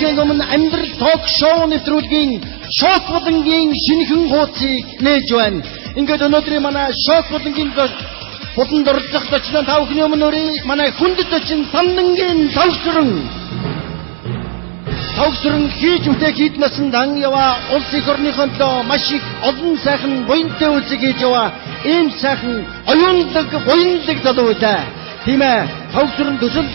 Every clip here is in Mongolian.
Түүнийхээ өмнө амьдрал ток шоу нэвтрүүлгийн шок болонгийн шинэхэн хуудсыг нээж байна. Ингээд өнөөдрийн манай шок болонгийн болонд оролцох зочин та бүхний өмнө өрий манай хүндэт зочин Сандангийн Тавсран хийж үтэй хийд насан дан яваа улс их орныхон төлөө маш их олон сайхан буянтай үйлсийг хийж яваа ийм сайхан оюунлаг буянлаг залуу байлаа. Тийм ээ. Тавсран төсөл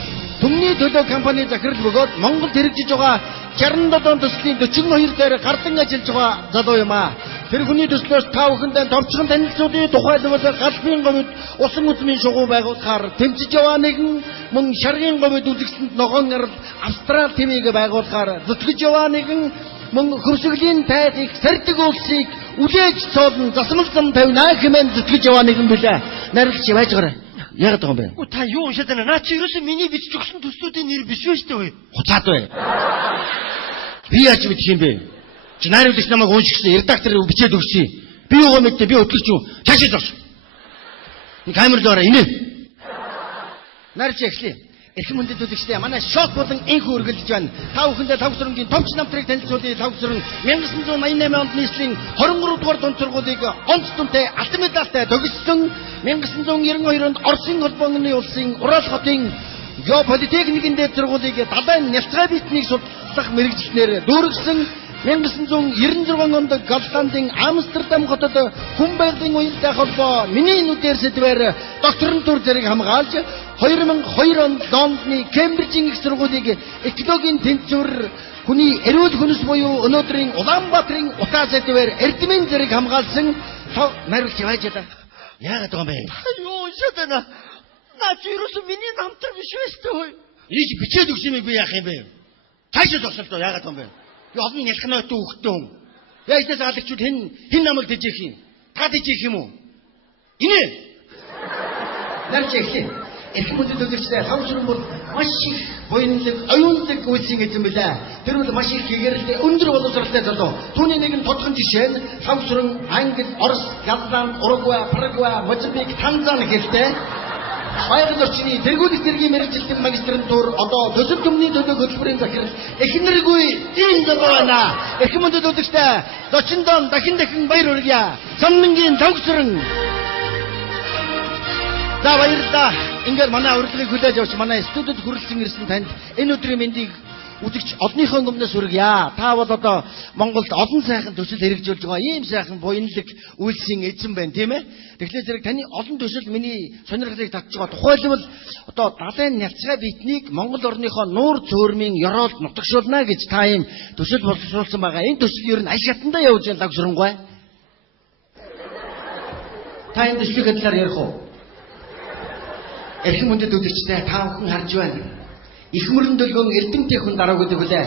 Түмний төлөө компани захирал бөгөөд Монголд хэрэгжиж байгаа 67 төслийн 42 дээр гардан ажиллаж байгаа залуу юм аа. Тэр хүний төслөөс та бүхэндээ товчхон танилцуулын тухайлбал галбын говьд усан үзмийн шугуу байгуулахаар тэмцэж яваа нэгэн мөн шаргын говьд үзэгсэнд ногоон ард Австрал тэмийг байгуулахаар зүтгэж яваа нэгэн мөн хөрсгөлийн тайлыг сэрдэг улсыг үлээж цоолн засмал зам тавина хэмээн зүтгэж яваа нэгэн билээ. Найруулагч байж гараа. Яг байгаа юм бэ? Та юу уншаад байна? Наа чи ерөөсөө миний бичиж өгсөн төслүүдийн нэр биш үү шүү дээ. Хуцаад бай. Би яаж мэдэх юм бэ? Чи найруулагч намайг уншигсан, редактор бичээд өгсөн. Би юугаа мэдээ, би хөтлөгч юу? Чашиж зогс. Нэг камер дээр инээ. Нарч эхлэе. Эрхэм хүндэт үзэгчдээ манай шок болон энх үргэлж байна. Та бүхэндээ Тавсрангийн томч намтрыг танилцуулъя. Тавсран 1988 онд нийслэлийн 23 дугаар дунд сургуулийг онц дүнтэй алтан медальтай төгссөн. 1992 онд Оросын холбооны улсын Урал хотын геополитехникийн дээд сургуулийг далайн нялцгай биетнийг судлах мэргэжилтнээр дүүргэсэн. 1996 онд Голландын Амстердам хотод хүн байгалийн уялдаа холбоо миний нүдээр сэдвээр докторантур зэрэг хамгаалж 2002 онд Лондоны Кембрижийн их сургуулийг экологийн тэнцвэр хүний эрүүл хүнс буюу өнөөдрийн Улаанбаатарын утаа сэдвээр эрдэмийн зэрэг хамгаалсан найруулагч байж байгаа. Яагаад байгаа юм бэ? Юу уншаад байна? Наа чи ерөөсөө миний намтар биш шүү дээ. Энийг бичээд өгсөн юм би яах юм бэ? Цаашаа зогсолтоо яагаад байгаа юм бэ? Би олон ялхнаатай хөвгтөө хүн. Яаж ч заалагчуд хэн намайг дэжих юм? Та дэжих юм уу? Инээ. Нарч эхлэе. Эрхэм хүндэт үзэгчдээ Тавсран бол маш их буянлаг, оюунлаг үйлсийн эзэн билээ. Тэр бол маш их гэгэрэлтэй, өндөр боловсралтай залуу. Түүний нэгэн тодхон жишээ нь Тавсран Англи, Орос, Голланд, Уругвай, Парагвай, Мозамбик, Танзани хэлтэй. Баярын орчны тэргүүлэх зэргийн мэргэжилтийн магистрантур одоо төсөл төмний төлөв хөтөлбөрийн захирал эхнэргүй ийм залуу байна. Эрхэм хүндэт үзэгчдээ зочиндоо дахин баяр хүргье. Сандангийн Тавсран. За баярлалаа. Ингээд манай урилгыг хүлээж авч манай студид хүрэлцэн ирсэн танд энэ өдрийн мэндийг үзэгч одныхоо өмнөөс хүргье. Та бол одоо Монголд олон сайхан төсөл хэрэгжүүлж байгаа ийм сайхан буянлаг үйлсийн эзэн байна, тийм ээ? Тэгэхээр зэрэг таны олон төсөл миний сонирхлыг татж байгаа. Тухайлбал одоо далайн нялцгай биетнийг Монгол орныхоо нуур цөөрмийн ёроолд нутагшуулна гэж та ийм төсөл боловсруулсан байгаа. Энэ төсөл ер нь аль шатандаа явж байгаа Тавсрангуй. Та энэ төслийг талаар ярих уу? Эрхэм хүндэт үзэгчдээ та бүхэн харж байна. Их мөрөн дөлгөн эрдэмтэй хүн дарааг гэдэг үлээ.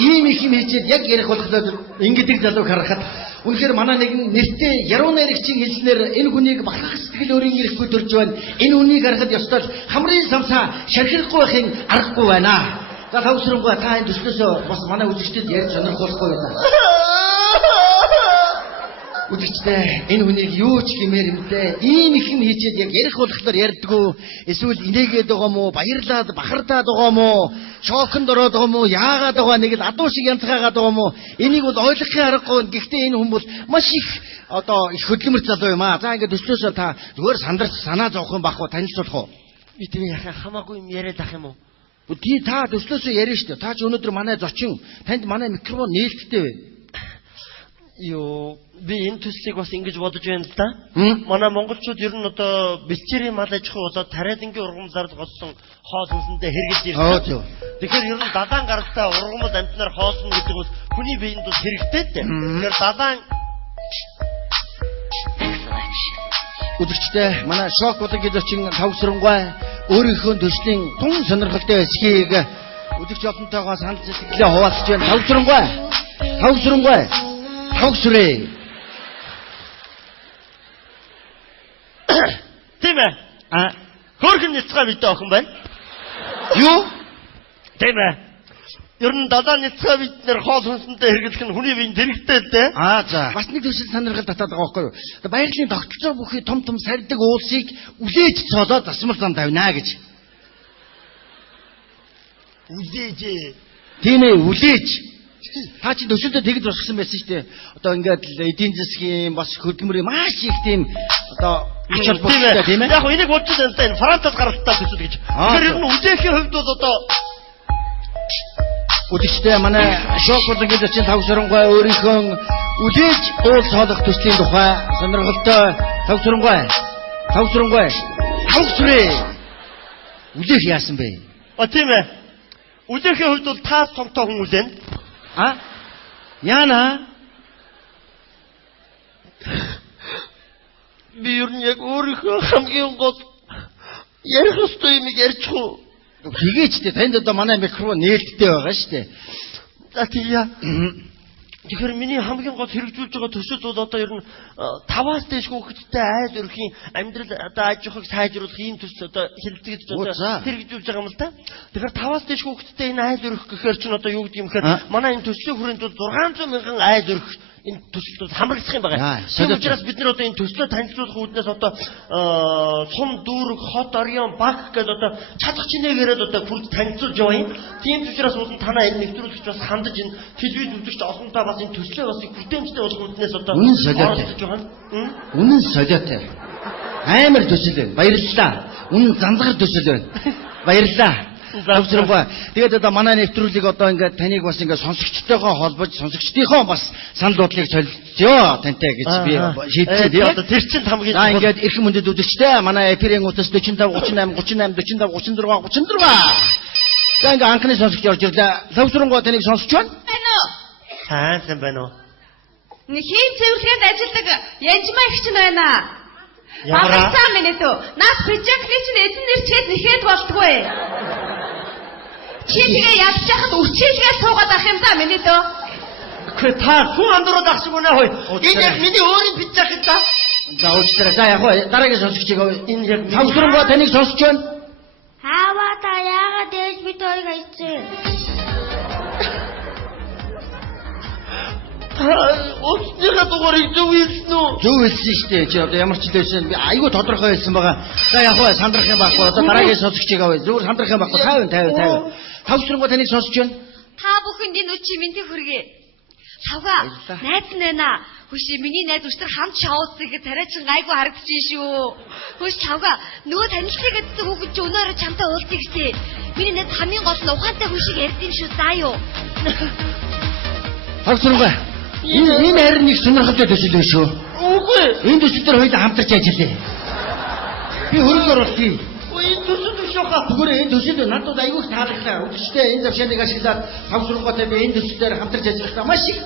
Ийм их юм хийчихэд яг ярих болохоор ингэдэг залууг харахад үнэхээр манай нэгэн нэртэй яруу найрагчийн хэлснээр энэ хүнийг бахарх сэтгэл өөрийн ирэхгүй төрж байна. Энэ хүнийг харахад ёстой хамрын самсаа шархирахгүй байхын аргагүй байна. За Тавсрангуй та энэ төслөөсөө бас манай үзэгчдэд ярьж сонирхолтой байна. Үзэгчдээ энэ хүнийг юу ч гэмээр юм дээ. Ийм их юм хийчихэд яг ярих болохоор ярьдгүү. Эсвэл инээгээд байгаа мó, баярлаад бахардаад байгаа мó, шоконд ороод байгаа мó, яагаад байгаа нэг л адуу шиг янзгаагаад байгаа мó. Энийг бол ойлгохын аргагүй. Гэхдээ энэ хүн бол маш их одоо их хөдөлмөр залуу юм аа. За ингээд төслөөсөө та зүгээр сандарч санаа зовох юм бах уу, танилцуулах уу? Би тэр яхаа хамаагүй юм яриад ах юм уу? Тий та төслөөсөө ярина шүү дээ. Та ч өнөөдөр манай зочин. Танд манай микрофон нээлттэй байна. Юу би энэ төслийг бас ингэж бодож байна л да. Манай монголчууд ер нь одоо бэлчээрийн мал аж ахуй болоод тариадангийн ургамлаар голсон хоол хүнсэндээ хэрэгж ирсэн. Тэгэхээр ер нь далайн гаралтай ургамал амтнаар хоолсон гэдэг бол хүний биед бол хэрэгтэй дээ. Тэгэхээр далайн үзэгчдээ манай шок болонгийн зочин Тавсрангуй өөрийнхөө төслийн тун сонирхолтой эсхийг үзэгч олонтойгоо санал сэтгэлээ хуваалцж байна. Тавсрангуй Тавсрээ. Тийм ээ. Хөргөн няцгаа битээ охин байна. Юу? Тийм ээ. Ер нь далайн няцгаа битнэр хоол хүнсэндээ хэрэглэх нь хүний биед хэрэгтэй л дээ. За. Бас нэг төсөл сонирхол татаад байгаа байхгүй юу? Баярлалын тогтолцоо бүхий том сардаг уулсыг үлээж цоолоод засмал зам тавина гэж. Үлээж. Тийм ээ, үлээж. Та чи төсөлдөө тэгж босгосон байсан шүү дээ. Одоо ингээд эдийн засгийн бас хөдөлмөрийн маш их тийм одоо ач холбогдолтой тийм ээ. Яг энийг бодож байна л да энэ Францад гаралтай төсөл гэж. Тэгэхээр ер нь үлээхийн хувьд бол одоо үдштэй манай шок болонгийн 45 сарангой өөрийнхөө үлээж уул цоолох төслийн тухай сонирхолтой тавсрангой тавсрээ үлээх яасан бэ? Тийм ээ. Үлээхийн хувьд бол таас томтой хүн үлээн. Яна? Би ер нь яг өөрийнхөө хамгийн гол ярих ёстой юм ярьчихв. Хийгээч дээ танд одоо манай микрофон нээлттэй байгаа шүү дээ. За тийя. Тэгэхээр миний хамгийн гол хэрэгжүүлж байгаа төсөл бол одоо ер нь 5-аас дээш хүүхэдтэй айл өрхийн амьдрал одоо аж ахуйг сайжруулах ийм төсөл одоо хэлэлцэж одоо хэрэгжүүлж байгаа юм л да. Тэгэхээр 5-аас дээш хүүхэдтэй энэ айл өрх гэхээр чинь одоо юу гэдэг юм гэхээр манай энэ төслийн хүрээнд бол 600 мянган айл өрх энэ төслөд хамрагдах юм байгаа. Тийм учраас бид нар одоо энэ төслөө танилцуулах үүднээс одоо сум дүүрэг хот орён баг гэдэг одоо чадах чинээгээр одоо хүрд танилцуулж яваа юм. Тийм учраас бол танаа энэ нэвтрүүлэгч бас хандаж энэ телевиз үзэгч олонтаа бас энэ төслөө бас хүртээмжтэй болох үүднээс одоо оролцож байгаа. Үнэн солиотой. Амар төсөл байна. Баярлалаа. Үнэн занзгар төсөл байна. Баярлалаа. Завсрангуй. Тэгээд одоо манай нэвтрүүлэг одоо ингээд таныг бас ингээд сонсогчтойгоо холбож сонсогчдийнхоо бас санал бодлыг солилцё тантай гэж би шийдсэн тийм. Одоо тэр чинь хамгийн ингээд эрхэм мөндөд үзэгчтэй манай эфирийн утас 45 38 38 45 36 36. За ингээд анхны сонсогч орж ирлээ. Завсрангуй таныг сонсож байна? Байна уу? Сайн байна уу? Хийм цэвэрлэгэнд ажилладаг Янжмаа их чинь байна. Ямар цаа минь үү? Наас прожектны чинь эзэн нэр чихэд нэхэд болдгоо. Чи тэгээ ядж яхад үрчилгээ суугаад ах юм да миний дөө. Гэхдээ та хүн андуураад ах шиг үнэ хой. Энэ яг миний өөрийн пиццах юм да. За уучлаарай. За яг дараагийн сонсогчийг энэ яг Тавсрангуй таныг сонсож байна. Хаава та яагаад дээж бид хоёрыг хайцээ? Өчнийхээ дугаарыг зөв хэлсэн үү? Зөв хэлсэн шүү дээ. Чи одоо ямар ч хэлсэн би айгүй тодорхой хэлсэн байгаа. За яг сандрах юм байхгүй. Одоо дараагийн сонсогчийг авъя. Зүгээр сандрах юм байхгүй. 50. Тавсрангуй таныг сонсож байна. Та бүхэнд энэ өчиг минтийг хүргэе. Савга найз нь байна. Хөши миний найз өчтөр хамт шоуц ихэд тариачин гайгүй харагдчихжээ шүү. Хөш савга нөгөө танилцахыг гэдсэн хүүхэд чи өнөөрөө чамтай уулзъя гэсэн. Миний найз хамгийн гол нь ухаантай хүн шиг ярьдیں۔ Шүү заа юу. Тавсрангуй энэ харин нэг сонирхолтой төсөл байна шүү. Үгүй. Энэ төсөл дээр хоёул хамтарч ажиллая. Би хөрөнгө оруулалтын. Энэ төсөл биш хаа. Зүгээр энэ төсөл надад айгүй таалагдлаа. Үдштэй энэ завшааныг ашиглаад Тавсрангуйтай би энэ төсөл дээр хамтарч ажиллахдаа маш их